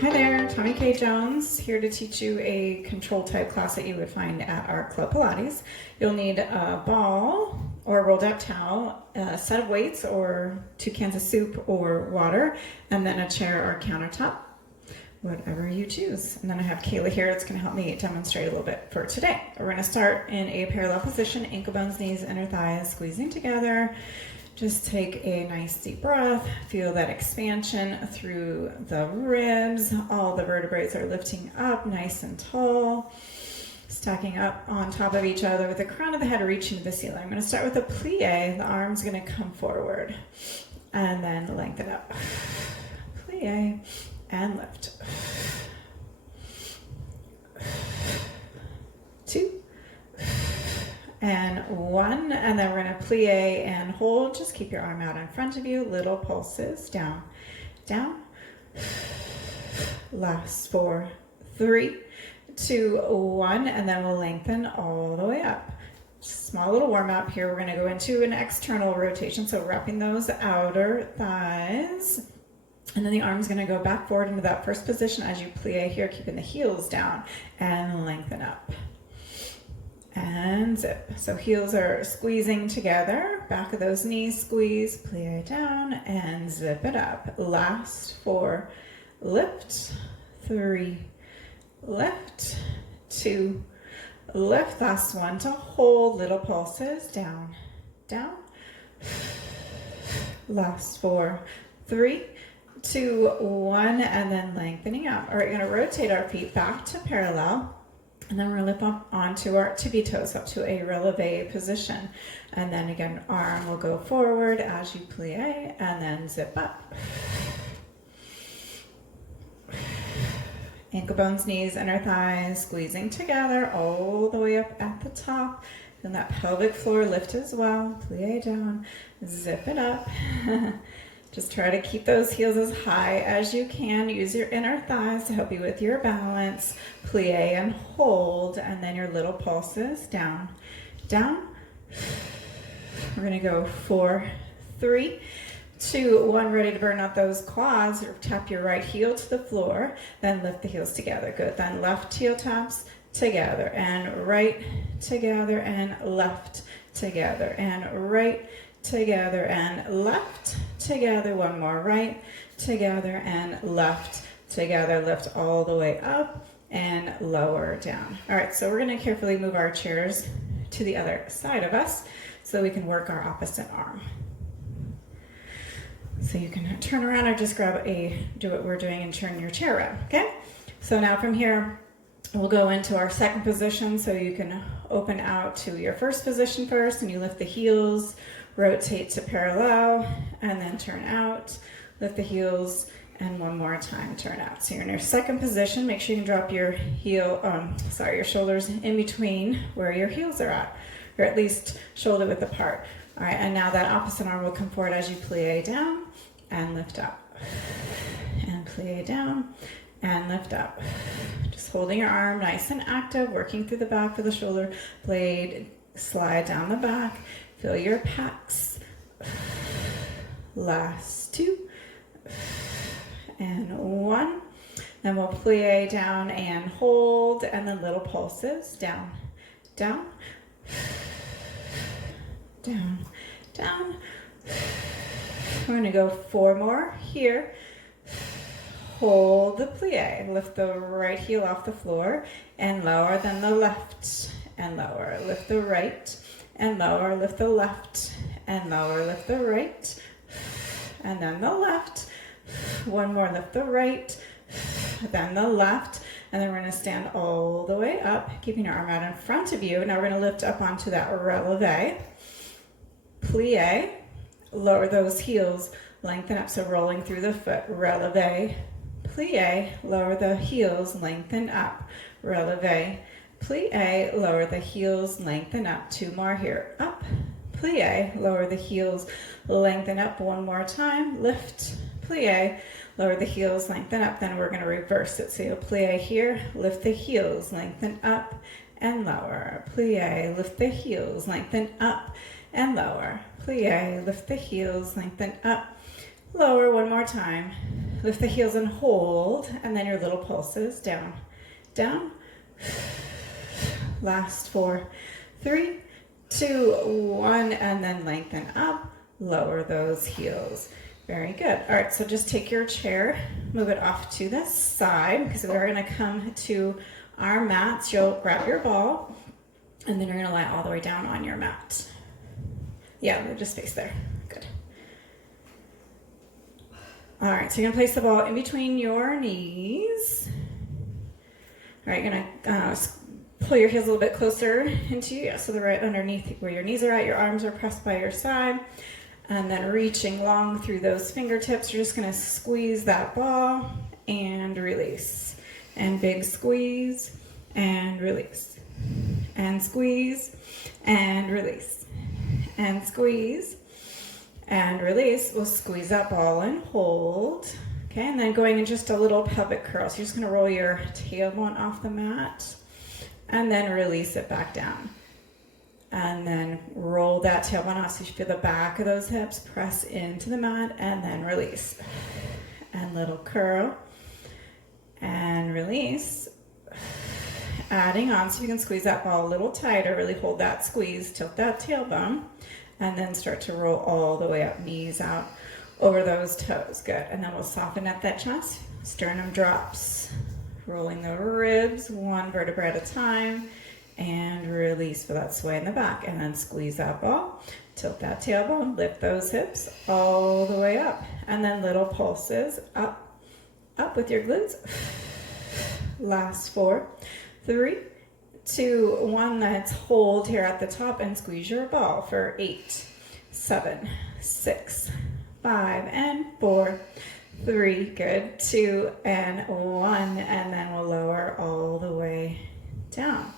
Hi there, Tommy K. Jones here to teach you a control type class that you would find at our Club Pilates. You'll need a ball or a rolled out towel, a set of weights or 2 cans of soup or water, and then a chair or countertop, whatever you choose. And then I have Kayla here. It's going to help me demonstrate a little bit for today. We're going to start in a parallel position, ankle bones, knees, inner thighs squeezing together. Just take a nice deep breath, feel that expansion through the ribs. All the vertebrae are lifting up nice and tall, stacking up on top of each other with the crown of the head reaching to the ceiling. I'm going to start with a plie. The arm's going to come forward and then lengthen up. Plie and lift. 2 and 1, and then we're going to plie and hold. Just keep your arm out in front of you. Little pulses. Down, down. Last 4, 3, 2, 1, and then we'll lengthen all the way up. Small little warm up here. We're going to go into an external rotation, so wrapping those outer thighs. And then the arm's going to go back forward into that first position as you plie here, keeping the heels down and lengthen up. And zip. So heels are squeezing together. Back of those knees squeeze, plie down and zip it up. Last 4, lift, 3, lift, 2, lift. Last 1 to hold. Little pulses. Down, down. Last 4, 3, 2, 1, and then lengthening up. All right, we're going to rotate our feet back to parallel. And then we're going to lift up onto our tippy toes up to a releve position. And then again, arm will go forward as you plie and then zip up. Ankle bones, knees, inner thighs squeezing together all the way up at the top. Then that pelvic floor lift as well. Plie down, zip it up. Just try to keep those heels as high as you can. Use your inner thighs to help you with your balance. Plie and hold, and then your little pulses. Down, down. We're going to go 4, 3, 2, 1. Ready to burn out those quads. Tap your right heel to the floor, then lift the heels together. Good. Then left heel taps together, and right together, and left together, and right together, and left together. One more. Right together and left together. Lift all the way up and lower down. All right, so we're going to carefully move our chairs to the other side of us so we can work our opposite arm. So you can turn around or just do what we're doing and turn your chair around. Okay, so now from here we'll go into our second position. So you can open out to your first position first, and you lift the heels, rotate to parallel, and then turn out. Lift the heels, and one more time, turn out. So you're in your second position. Make sure you can drop your your shoulders in between where your heels are at, or at least shoulder width apart. All right, and now that opposite arm will come forward as you plie down and lift up, and plie down and lift up. Just holding your arm nice and active, working through the back of the shoulder blade. Slide down the back. Feel your pecs. Last 2 and 1. Then we'll plie down and hold, and then little pulses. Down, down, down, down. We're going to go 4 more here. Hold the plie. Lift the right heel off the floor and lower, then the left and lower. Lift the right and lower. Lift the left and lower. Lift the right and then the left. One more. Lift the right, then the left, and then we're going to stand all the way up, keeping your arm out in front of you. Now we're going to lift up onto that releve. Plie. Lower those heels. Lengthen up, so rolling through the foot. Releve. Plie. Lower the heels. Lengthen up. Releve. Plie, lower the heels, lengthen up. 2 more here. Up, plie, lower the heels, lengthen up. 1 more time. Lift, plie, lower the heels, lengthen up. Then we're going to reverse it. So you'll plie here, lift the heels, lengthen up and lower. Plie, lift the heels, lengthen up and lower. Plie, lift the heels, lengthen up, lower. 1 more time. Lift the heels and hold, and then your little pulses, down, down. Last 4, 3, 2, 1, and then lengthen up, lower those heels. Very good. All right, so just take your chair, move it off to the side, because we're gonna come to our mats. You'll grab your ball, and then you're gonna lie all the way down on your mat. Yeah, just face there. Good. All right, so you're gonna place the ball in between your knees. All right, you're gonna pull your heels a little bit closer into you, so they're right underneath where your knees are at. Your arms are pressed by your side. And then reaching long through those fingertips, you're just gonna squeeze that ball and release. And big squeeze and release. And squeeze and release. And squeeze and release. We'll squeeze that ball and hold. Okay, and then going in just a little pelvic curl. So you're just gonna roll your tailbone off the mat and then release it back down. And then roll that tailbone off so you feel the back of those hips, press into the mat, and then release. And little curl, and release. Adding on so you can squeeze that ball a little tighter, really hold that squeeze, tilt that tailbone, and then start to roll all the way up, knees out over those toes. Good, and then we'll soften at that chest, sternum drops, rolling the ribs, one vertebra at a time, and release for that sway in the back, and then squeeze that ball, tilt that tailbone, lift those hips all the way up, and then little pulses up, up with your glutes. Last 4, 3, 2, 1. Let's hold here at the top and squeeze your ball for 8, 7, 6, 5, and 4, 3, good, 2, and 1, and then we'll lower all the way down.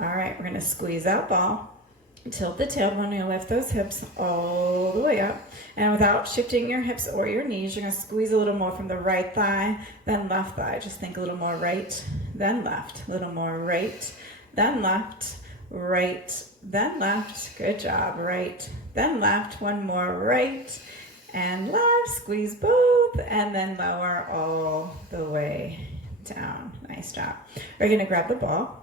All right, we're gonna squeeze that ball, tilt the tailbone, you'll lift those hips all the way up, and without shifting your hips or your knees, you're gonna squeeze a little more from the right thigh, then left thigh. Just think a little more right, then left, a little more right, then left, right, then left. Good job, right, then left, one more right, and left, squeeze both, and then lower all the way down. Nice job. We're gonna grab the ball,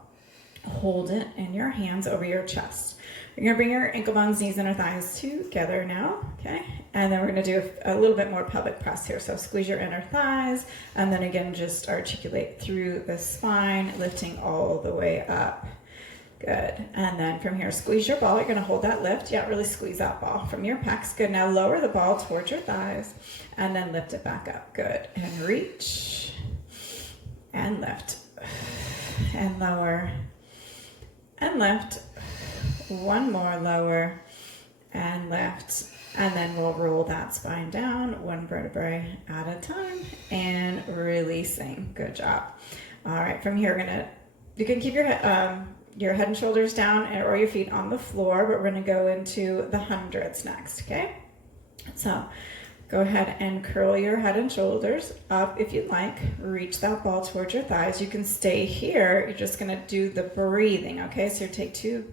hold it in your hands over your chest. You're gonna bring your ankle bones, knees, and our thighs together now, okay? And then we're gonna do a little bit more pelvic press here. So squeeze your inner thighs, and then again, just articulate through the spine, lifting all the way up. Good, and then from here, squeeze your ball. You're gonna hold that lift. Yeah, really squeeze that ball from your pecs. Good, now lower the ball towards your thighs, and then lift it back up. Good, and reach, and lift, and lower, and lift, one more, lower and lift, and then we'll roll that spine down one vertebrae at a time and releasing. Good job. All right, from here you can keep your head and shoulders down or your feet on the floor, but we're gonna go into the hundreds next, okay? So go ahead and curl your head and shoulders up if you'd like. Reach that ball towards your thighs. You can stay here. You're just gonna do the breathing, okay? So you take 2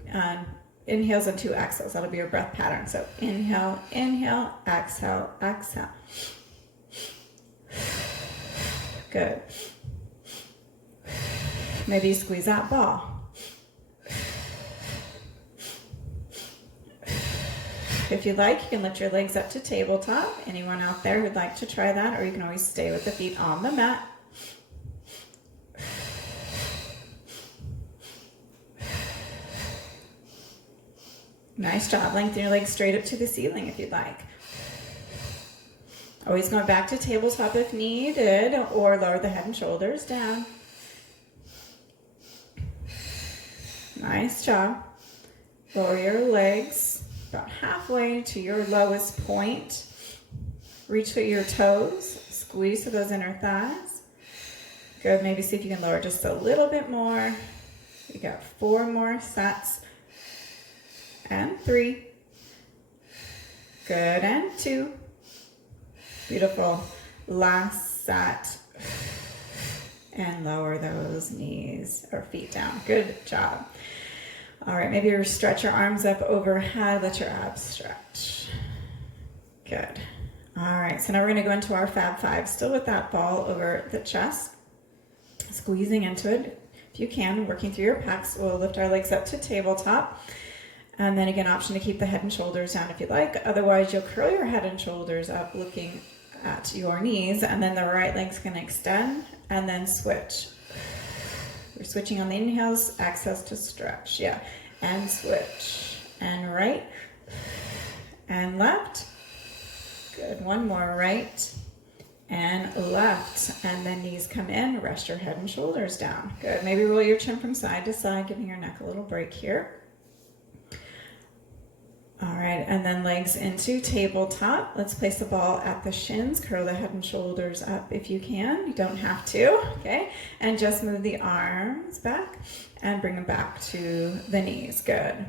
inhales and 2 exhales. That'll be your breath pattern. So inhale, inhale, exhale, exhale. Good. Maybe squeeze that ball. If you'd like, you can lift your legs up to tabletop. Anyone out there who'd like to try that, or you can always stay with the feet on the mat. Nice job. Lengthen your legs straight up to the ceiling if you'd like. Always going back to tabletop if needed, or lower the head and shoulders down. Nice job. Lower your legs about halfway to your lowest point. Reach for your toes. Squeeze to those inner thighs. Good. Maybe see if you can lower just a little bit more. We got 4 more sets. And 3. Good, and 2. Beautiful. Last set. And lower those knees or feet down. Good job. All right, maybe you stretch your arms up overhead. Let your abs stretch. Good. All right, so now we're gonna go into our Fab Five, still with that ball over the chest, squeezing into it if you can, working through your pecs. We'll lift our legs up to tabletop. And then again, option to keep the head and shoulders down if you like. Otherwise, you'll curl your head and shoulders up looking at your knees, and then the right leg's gonna extend and then switch. We're switching on the inhales, exhales to stretch, yeah. And switch, and right, and left. Good, one more, right, and left. And then knees come in, rest your head and shoulders down. Good, maybe roll your chin from side to side, giving your neck a little break here. All right, and then legs into tabletop. Let's place the ball at the shins. Curl the head and shoulders up if you can. You don't have to, okay? And just move the arms back and bring them back to the knees. Good.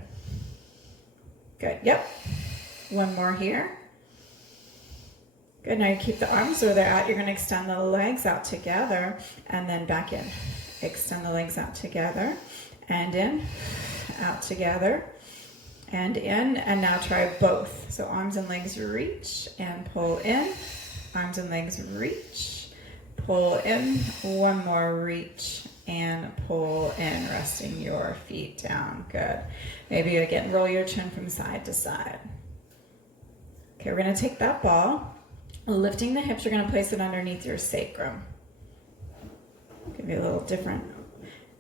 Good, yep. One more here. Good, now you keep the arms where they're at. You're gonna extend the legs out together and then back in. Extend the legs out together and in, out together, and in, and now try both. So arms and legs reach and pull in, arms and legs reach, pull in, one more reach and pull in, resting your feet down. Good. Maybe again, roll your chin from side to side. Okay, we're gonna take that ball, lifting the hips, you're gonna place it underneath your sacrum. Give you a little different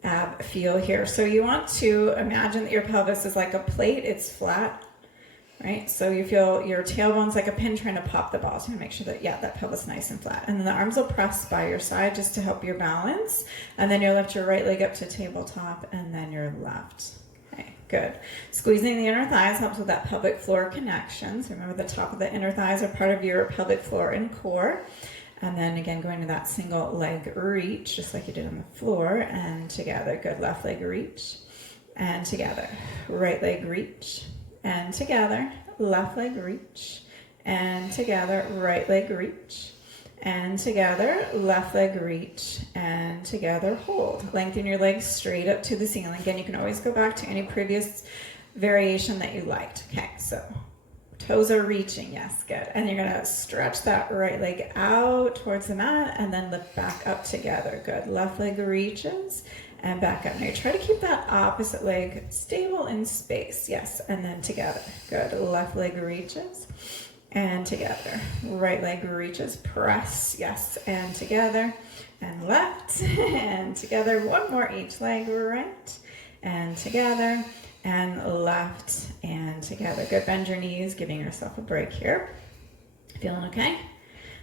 ab feel here. So you want to imagine that your pelvis is like a plate, it's flat, right? So you feel your tailbone's like a pin trying to pop the ball. So you make sure that, yeah, that pelvis is nice and flat. And then the arms will press by your side just to help your balance. And then you'll lift your right leg up to tabletop and then your left. Okay, good. Squeezing the inner thighs helps with that pelvic floor connection. So remember the top of the inner thighs are part of your pelvic floor and core. And then again, going to that single leg reach, just like you did on the floor, and together. Good, left leg reach, and together. Right leg reach, and together. Left leg reach, and together. Right leg reach, and together. Left leg reach, and together. Hold. Lengthen your legs straight up to the ceiling. Again, you can always go back to any previous variation that you liked. Okay, so toes are reaching, yes, good. And you're gonna stretch that right leg out towards the mat and then lift back up together. Good, left leg reaches and back up. Now you try to keep that opposite leg stable in space, yes, and then together. Good, left leg reaches and together. Right leg reaches, press, yes, and together. And left and together. One more each leg, right and together. And left and together. Good, bend your knees, giving yourself a break here. Feeling okay?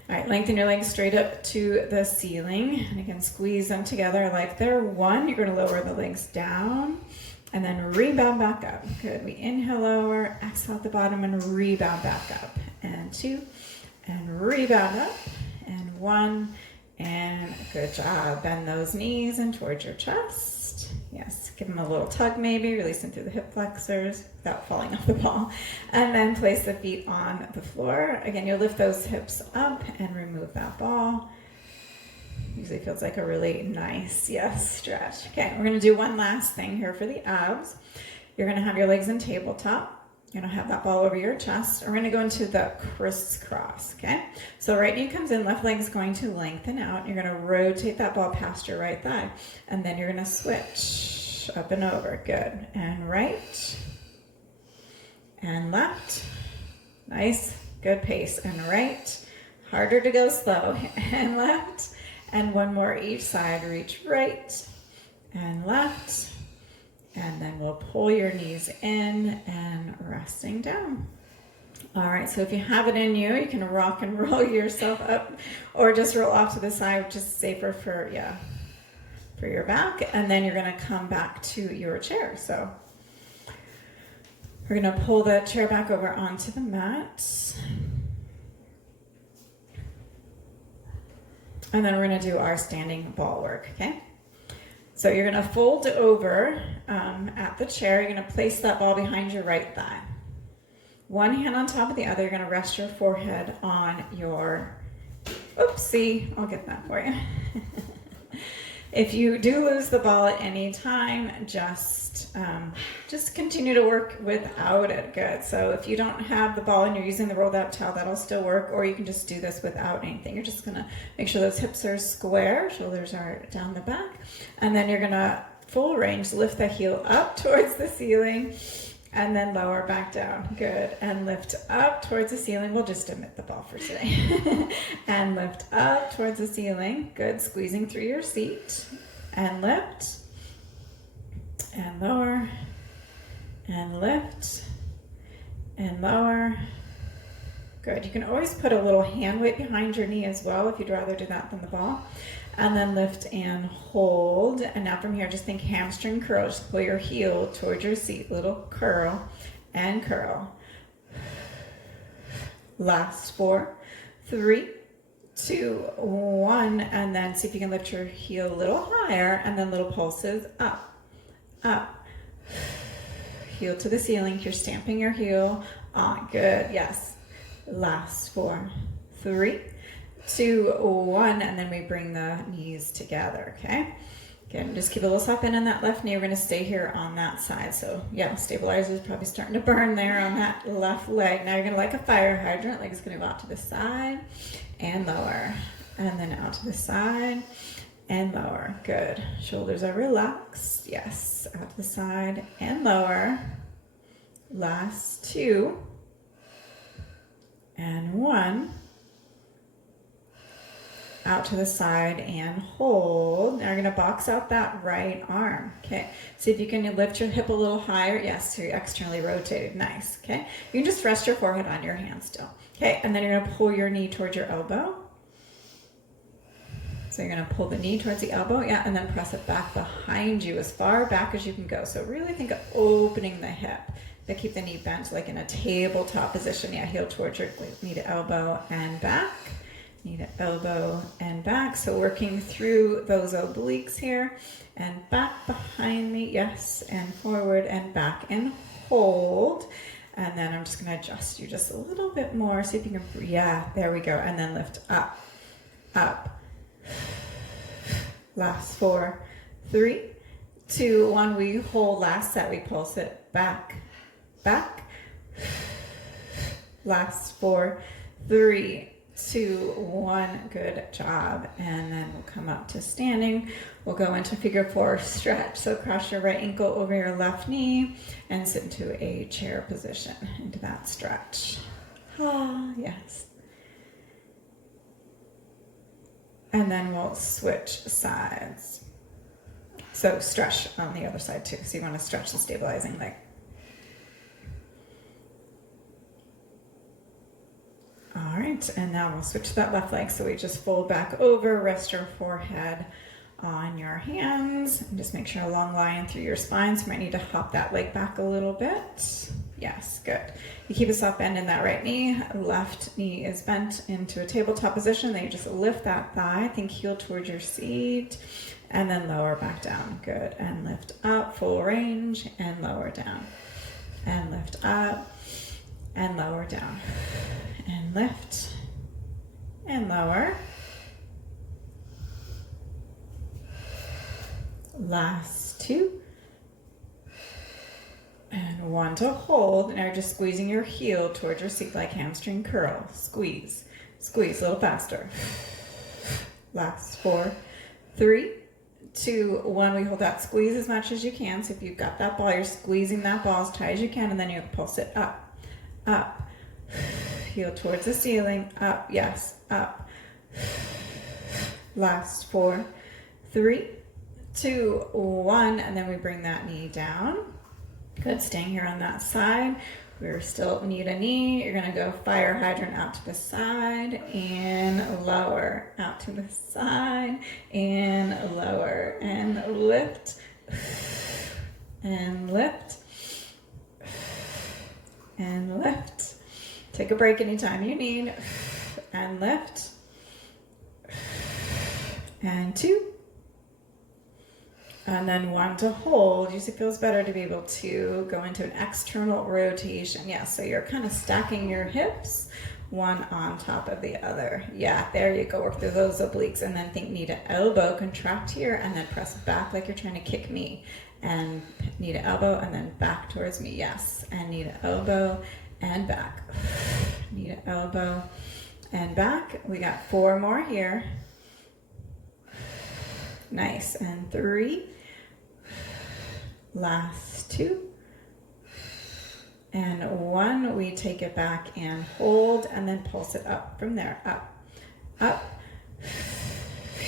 All right, lengthen your legs straight up to the ceiling. And again, squeeze them together like they're one. You're gonna lower the legs down and then rebound back up. Good, we inhale, lower, exhale at the bottom and rebound back up. And two, and rebound up, and one, and good job. Bend those knees and towards your chest. Yes, give them a little tug maybe, release them through the hip flexors without falling off the ball. And then place the feet on the floor. Again, you'll lift those hips up and remove that ball. Usually feels like a really nice, yes, stretch. Okay, we're gonna do one last thing here for the abs. You're gonna have your legs in tabletop. You're gonna have that ball over your chest. We're gonna go into the crisscross, okay? So right knee comes in, left leg is going to lengthen out. You're gonna rotate that ball past your right thigh. And then you're gonna switch up and over, good. And right, and left. Nice, good pace. And right, harder to go slow. And left, and one more each side. Reach right, and left. And then we'll pull your knees in and resting down. All right, so if you have it in you, you can rock and roll yourself up or just roll off to the side, which is safer for, yeah, for your back. And then you're gonna come back to your chair. So we're gonna pull the chair back over onto the mat. And then we're gonna do our standing ball work, okay? So you're gonna fold over at the chair. You're gonna place that ball behind your right thigh. One hand on top of the other. You're gonna rest your forehead on your, oopsie, I'll get that for you. If you do lose the ball at any time, just continue to work without it. Good. So if you don't have the ball and you're using the rolled out towel, that'll still work, or you can just do this without anything. You're just gonna make sure those hips are square, shoulders are down the back, and then you're gonna full range, lift the heel up towards the ceiling, and then lower back down. Good. And lift up towards the ceiling. We'll just omit the ball for today. And lift up towards the ceiling. Good. Squeezing through your seat. And lift. And lower. And lift. And lower. Good. You can always put a little hand weight behind your knee as well if you'd rather do that than the ball. And then lift and hold. And now from here, just think hamstring curl. Just pull your heel towards your seat. Little curl and curl. Last 4, 3, 2, 1. And then see if you can lift your heel a little higher. And then little pulses up, up. Heel to the ceiling. You're stamping your heel on. Good. Yes. Last 4, 3, 2, 1, and then we bring the knees together, okay? Again, just keep a little soft bend in that left knee. We're gonna stay here on that side. So yeah, stabilizer is probably starting to burn there on that left leg. Now you're gonna like a fire hydrant, leg is gonna go out to the side and lower, and then out to the side and lower. Good. Shoulders are relaxed. Yes, out to the side and lower. Last 2 and 1. Out to the side and hold. Now you're going to box out that right arm. Okay. See if you can lift your hip a little higher. Yes, so you're externally rotated. Nice. Okay. You can just rest your forehead on your hand still. Okay. And then you're going to pull your knee towards your elbow. So you're going to pull the knee towards the elbow. Yeah. And then press it back behind you as far back as you can go. So really think of opening the hip. But keep the knee bent like in a tabletop position. Yeah. Heel towards your knee to elbow and back. Knee to elbow and back. So working through those obliques here and back behind me. Yes. And forward and back and hold. And then I'm just going to adjust you just a little bit more. See if you can, yeah, there we go. And then lift up, up. Last 4, 3, 2, 1. We hold. Last set. We pulse it back, back. Last 4, 3, 2, 1. Good job. And then we'll come up to standing. We'll go into figure 4 stretch. So cross your right ankle over your left knee and sit into a chair position, into that stretch. Ah, yes. And then we'll switch sides. So stretch on the other side too. So you want to stretch the stabilizing leg. All right, and now we'll switch to that left leg. So we just fold back over, rest your forehead on your hands, and just make sure a long line through your spine. So you might need to hop that leg back a little bit. Yes, good. You keep a soft bend in that right knee. Left knee is bent into a tabletop position. Then you just lift that thigh. Think heel towards your seat, and then lower back down. Good. And lift up, full range, and lower down. And lift up, and lower down. And lift, and lower. Last 2. And 1 to hold. Now you're just squeezing your heel towards your seat like hamstring curl. Squeeze, squeeze a little faster. Last 4, 3, 2, 1. We hold that squeeze as much as you can. So if you've got that ball, you're squeezing that ball as tight as you can, and then you pulse it up, up. Heel towards the ceiling, up, yes, up. Last 4, 3, 2, 1, and then we bring that knee down. Good, staying here on that side. We're still need a knee. You're gonna go fire hydrant out to the side and lower, out to the side and lower, and lift, and lift, and lift. Take a break anytime you need, and lift, and 2, and then 1 to hold. Usually feels better to be able to go into an external rotation. Yeah, so you're kind of stacking your hips one on top of the other. Yeah, there you go. Work through those obliques, and then think knee to elbow, contract here, and then press back like you're trying to kick me. And knee to elbow, and then back towards me. Yes, and knee to elbow and back. Knee to elbow and back. We got 4 more here. Nice. And 3. Last 2. And 1. We take it back and hold, and then pulse it up from there. Up, up.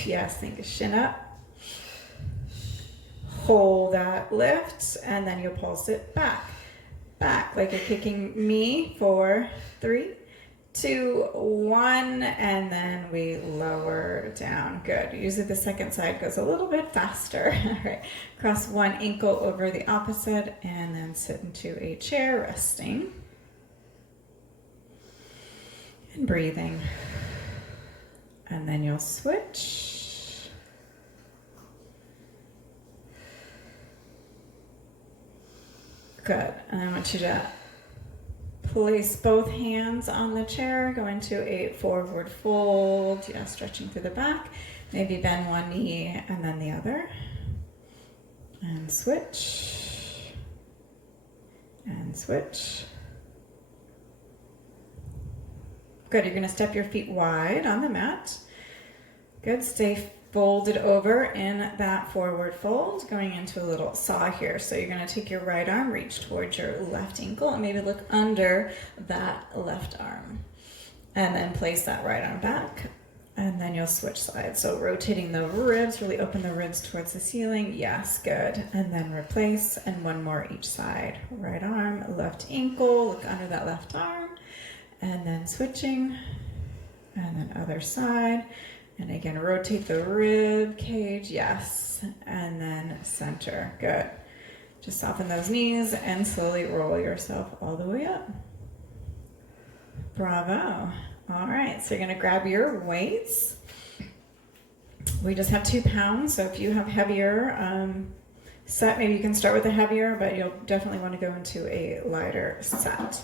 Yes, think shin up. Hold that lift, and then you'll pulse it back, back, like you're kicking me. 4, 3, 2, 1, and then we lower down. Good. Usually the second side goes a little bit faster. All right. Cross one ankle over the opposite, and then sit into a chair, resting and breathing. And then you'll switch. Good. And I want you to place both hands on the chair, go into a forward fold. Yeah, stretching through the back. Maybe bend one knee and then the other. And switch. And switch. Good. You're going to step your feet wide on the mat. Good. Stay folded over in that forward fold, going into a little saw here. So you're going to take your right arm, reach towards your left ankle, and maybe look under that left arm. And then place that right arm back, and then you'll switch sides. So rotating the ribs, really open the ribs towards the ceiling. Yes, good. And then replace, and 1 more each side. Right arm, left ankle, look under that left arm, and then switching, and then other side. And again, rotate the rib cage, yes, and then center, good. Just soften those knees and slowly roll yourself all the way up. Bravo. All right, so you're gonna grab your weights. We just have 2 pounds, so if you have heavier set, maybe you can start with a heavier, but you'll definitely wanna go into a lighter set.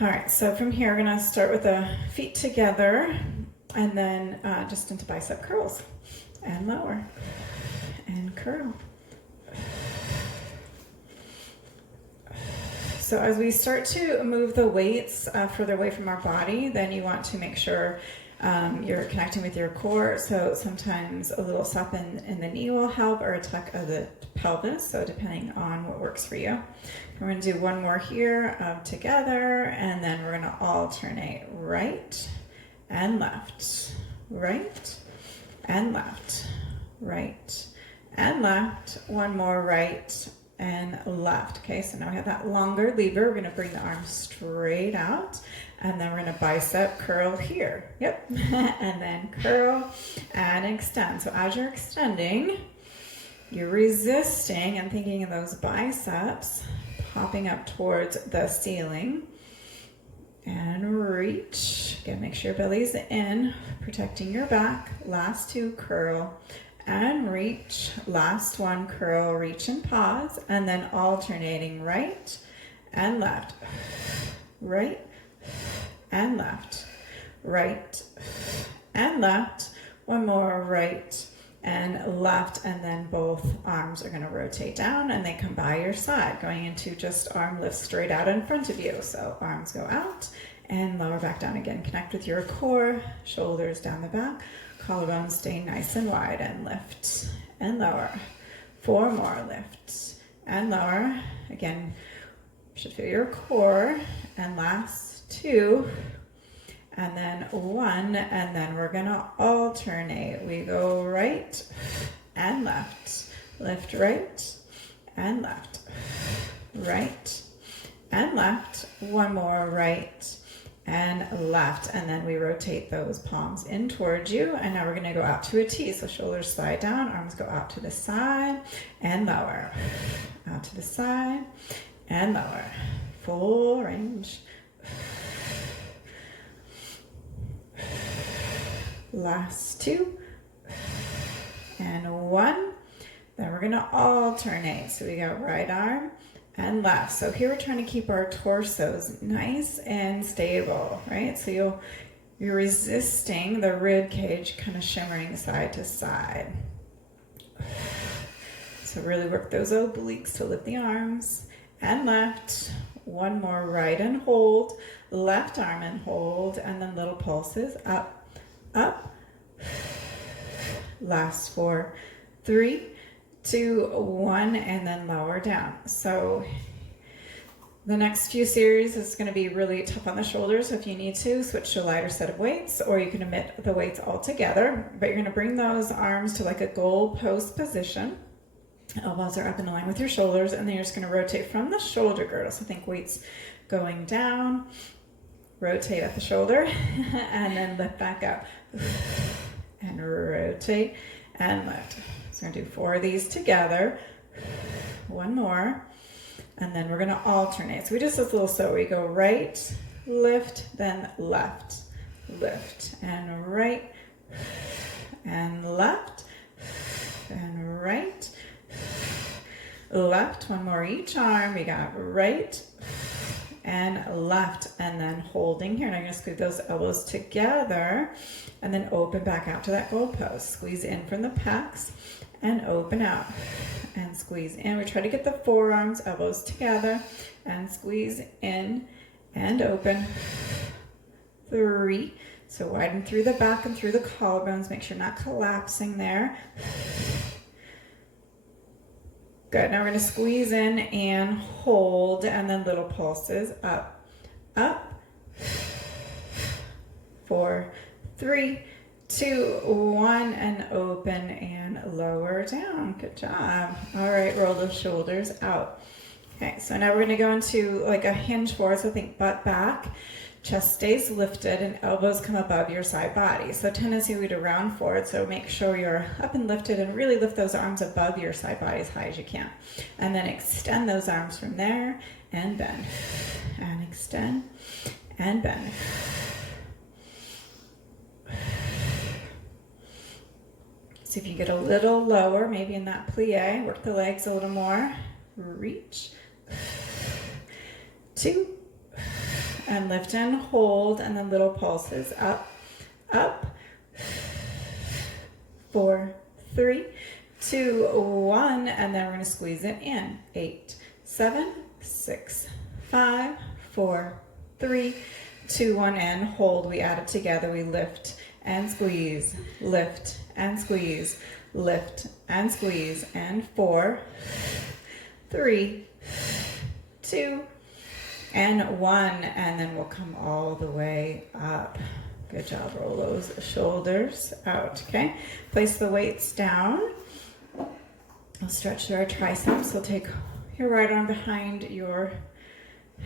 All right, so from here, we're gonna start with the feet together, and then just into bicep curls, and lower, and curl. So as we start to move the weights further away from our body, then you want to make sure you're connecting with your core. So sometimes a little stop in the knee will help, or a tuck of the pelvis, so depending on what works for you. We're going to do 1 more here together, and then we're going to alternate right and left, right and left, right and left. 1 more right and left. Okay, so now we have that longer lever. We're going to bring the arms straight out, and then we're going to bicep curl here. Yep, and then curl and extend. So as you're extending, you're resisting and thinking of those biceps popping up towards the ceiling. And reach. Again, make sure your belly's in, protecting your back. Last 2, curl and reach. Last 1, curl, reach, and pause. And then alternating right and left. Right and left. Right and left. 1 more right and left, and then both arms are going to rotate down and they come by your side, going into just arm lifts straight out in front of you. So arms go out and lower back down again. Connect with your core, shoulders down the back, collarbones stay nice and wide, and lift and lower. 4 more, lift and lower. Again, you should feel your core, and last 2. And then 1, and then we're gonna alternate. We go right and left, lift right and left, right and left. 1 more, right and left, and then we rotate those palms in towards you, and now we're gonna go out to a T. So shoulders slide down, arms go out to the side and lower, out to the side and lower. Full range. Last 2 and 1. Then we're going to alternate. So we got right arm and left. So here we're trying to keep our torsos nice and stable, right? So you're resisting the rib cage kind of shimmering side to side. So really work those obliques to lift the arms. And left. One more, right and hold. Left arm and hold. And then little pulses. Up, up. Last 4, 3, 2, 1, and then lower down. So the next few series is going to be really tough on the shoulders. So if you need to, switch to a lighter set of weights, or you can omit the weights altogether. But you're going to bring those arms to like a goal post position. Elbows are up in line with your shoulders, and then you're just going to rotate from the shoulder girdle. So think weights going down, rotate at the shoulder, and then lift back up. And rotate and lift. So we're going to do 4 of these together. One more. And then we're going to alternate. So we just do this little so we go right, lift, then left, lift, and right, and left, and right, left. One more each arm. We got right and left, and then holding here. And I'm going to squeeze those elbows together and then open back out to that goal post. Squeeze in from the pecs and open out and squeeze in. We try to get the forearms, elbows together, and squeeze in and open. 3. So widen through the back and through the collarbones. Make sure you're not collapsing there. Good. Now we're going to squeeze in and hold, and then little pulses. Up, up. 4, 3, 2, 1, and open and lower down. Good job. All right, roll the shoulders out. Okay, so now we're going to go into like a hinge forward. So think butt back, chest stays lifted, and elbows come above your side body. So tendency would be to round forward. So make sure you're up and lifted, and really lift those arms above your side body as high as you can. And then extend those arms from there and bend, and extend and bend. So if you get a little lower, maybe in that plie, work the legs a little more. Reach. 2. And lift and hold, and then little pulses. Up, up. 4, 3, 2, 1. And then we're going to squeeze it in. 8, 7, 6, 5, 4, 3, 2, 1. And hold. We add it together. We lift and squeeze, lift and squeeze, lift and squeeze, and 4, 3, 2, and 1, and then we'll come all the way up. Good job. Roll those shoulders out. Okay, place the weights down. We'll stretch through our triceps. So take your right arm behind your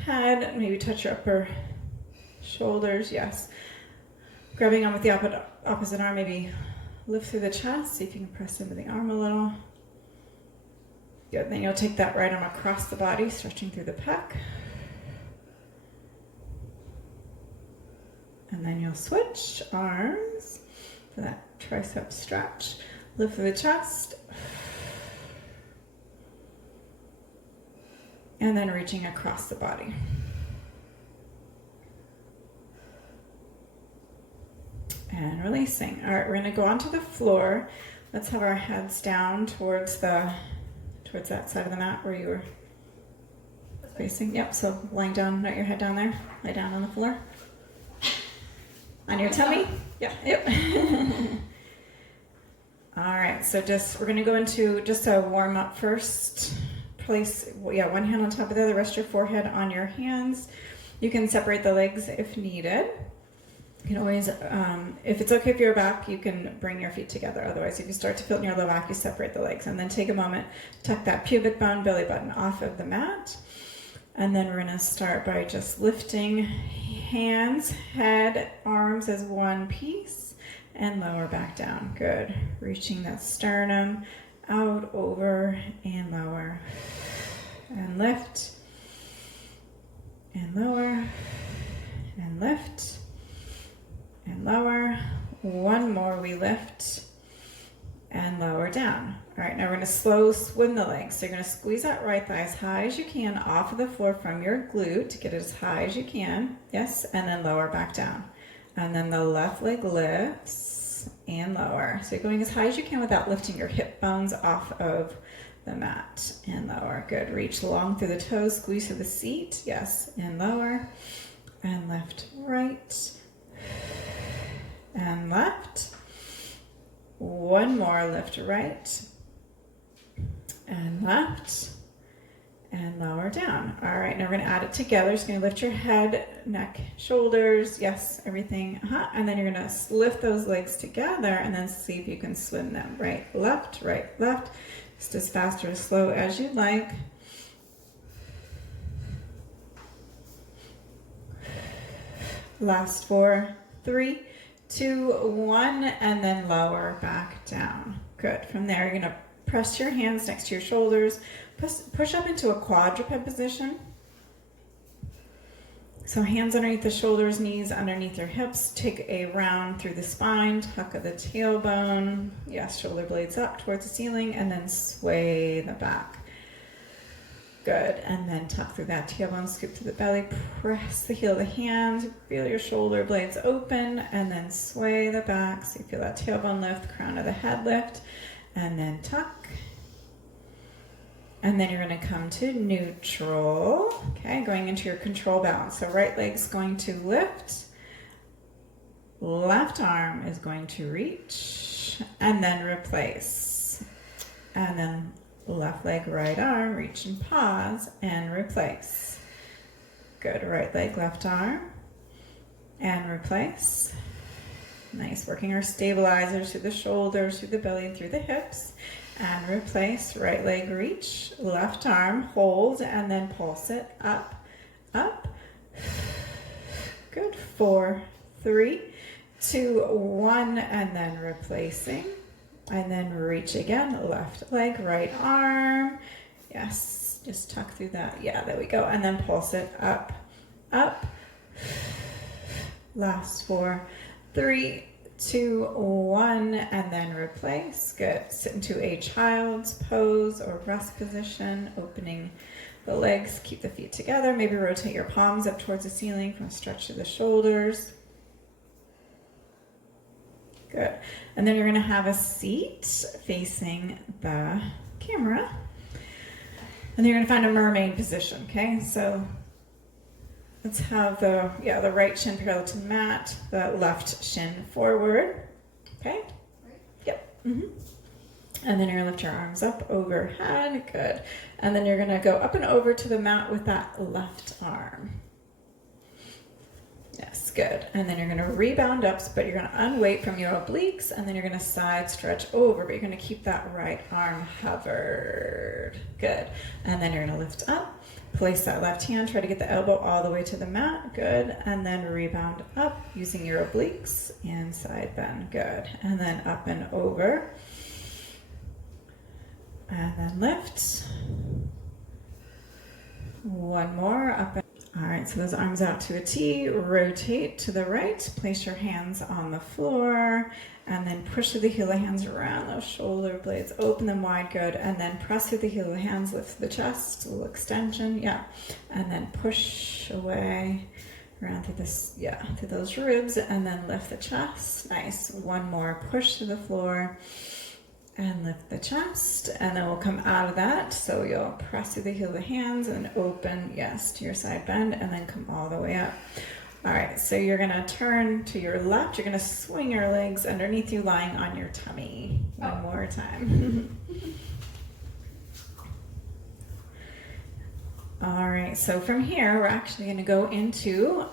head, maybe touch your upper shoulders. Yes. Grabbing on with the opposite arm, maybe lift through the chest. See if you can press into the arm a little. Good. Then you'll take that right arm across the body, stretching through the pec. And then you'll switch arms for that tricep stretch. Lift through the chest. And then reaching across the body. And releasing. All right, we're going to go onto the floor. Let's have our heads down towards that side of the mat where you were facing. Yep, so lying down, not your head down there. Lie down on the floor. On your tummy? Yep. All right, so we're going to go into just a warm up first. Place, one hand on top of the other, rest your forehead on your hands. You can separate the legs if needed. You can always, if it's okay for your back, you can bring your feet together. Otherwise, if you start to feel it in your low back, you separate the legs. And then take a moment, tuck that pubic bone, belly button off of the mat. And then we're going to start by just lifting hands, head, arms as one piece, and lower back down. Good. Reaching that sternum out, over, and lower. And lift, and lower, and lift, and lower. One more, we lift and lower down. All right, now we're going to slow swim the legs. So you're going to squeeze that right thigh as high as you can off of the floor from your glute. Get it as high as you can. Yes, and then lower back down. And then the left leg lifts and lower. So you're going as high as you can without lifting your hip bones off of the mat. And lower. Good. Reach long through the toes. Squeeze through the seat. Yes, and lower. And left, right. And left. One more, lift right, and left, and lower down. All right, now we're gonna add it together. Just gonna lift your head, neck, shoulders, yes, everything. And then you're gonna lift those legs together and then see if you can swim them. Right, left, just as fast or as slow as you'd like. Last 4, 3, 2, 1, and then lower back down. Good. From there, you're going to press your hands next to your shoulders. Push up into a quadruped position. So hands underneath the shoulders, knees underneath your hips. Take a round through the spine, tuck of the tailbone. Yes, shoulder blades up towards the ceiling, and then sway the back. Good, and then tuck through that tailbone, scoop to the belly, press the heel of the hand, feel your shoulder blades open, and then sway the back. So you feel that tailbone lift, crown of the head lift, and then tuck. And then you're going to come to neutral, okay, going into your control balance. So right leg's going to lift, left arm is going to reach, and then replace, and then left leg, right arm, reach and pause, and replace. Good, right leg, left arm, and replace. Nice, working our stabilizers through the shoulders, through the belly, and through the hips, and replace. Right leg, reach, left arm, hold, and then pulse it up, up. Good, 4, 3, 2, 1, and then replacing. And then reach again, left leg, right arm. Yes, just tuck through that. Yeah, there we go. And then pulse it up, up. Last 4, 3, 2, 1, and then replace. Good. Sit into a child's pose or rest position, opening the legs, keep the feet together. Maybe rotate your palms up towards the ceiling from a stretch to the shoulders. Good. And then you're going to have a seat facing the camera. And then you're going to find a mermaid position, okay? So let's have the right shin parallel to the mat, the left shin forward, okay? Yep. Mm-hmm. And then you're going to lift your arms up overhead. Good. And then you're going to go up and over to the mat with that left arm. Yes, good. And then you're going to rebound up, but you're going to unweight from your obliques, and then you're going to side stretch over, but you're going to keep that right arm hovered. Good. And then you're going to lift up, place that left hand, try to get the elbow all the way to the mat. Good. And then rebound up using your obliques and side bend. Good. And then up and over. And then lift. One more, up and all right, so those arms out to a T, rotate to the right, place your hands on the floor, and then push through the heel of the hands around those shoulder blades, open them wide, good, and then press through the heel of the hands, lift the chest, a little extension, yeah, and then push away, around through this, yeah, through those ribs, and then lift the chest, nice, one more, push to the floor, and lift the chest, and then we'll come out of that. So you'll press through the heel of the hands and open, yes, to your side bend, and then come all the way up. All right, so you're gonna turn to your left. You're gonna swing your legs underneath you, lying on your tummy. One more time. All right, so from here, we're actually gonna go into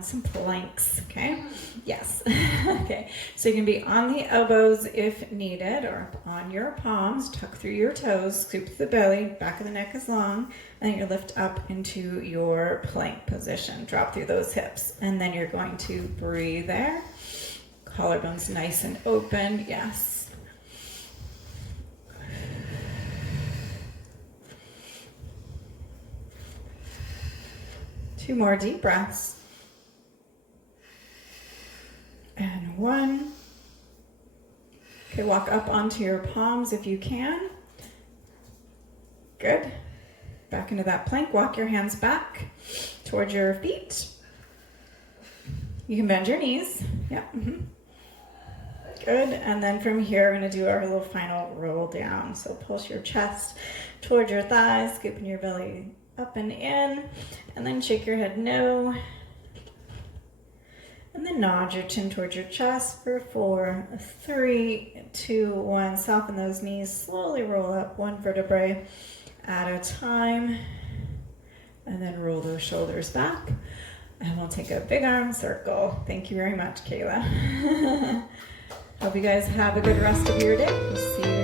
some planks, okay? Yes, okay. So you can be on the elbows if needed, or on your palms, tuck through your toes, scoop to the belly, back of the neck is long, and you lift up into your plank position. Drop through those hips, and then you're going to breathe there. Collarbones nice and open, yes. Two more deep breaths. And one. Okay, walk up onto your palms if you can. Good. Back into that plank. Walk your hands back towards your feet. You can bend your knees. Yeah. Good. And then from here, we're going to do our little final roll down. So pulse your chest towards your thighs, scooping your belly up and in, and then shake your head no. And then nod your chin towards your chest for 4, 3, 2, 1. Soften those knees. Slowly roll up one vertebrae at a time. And then roll those shoulders back. And we'll take a big arm circle. Thank you very much, Kayla. Hope you guys have a good rest of your day. We'll see you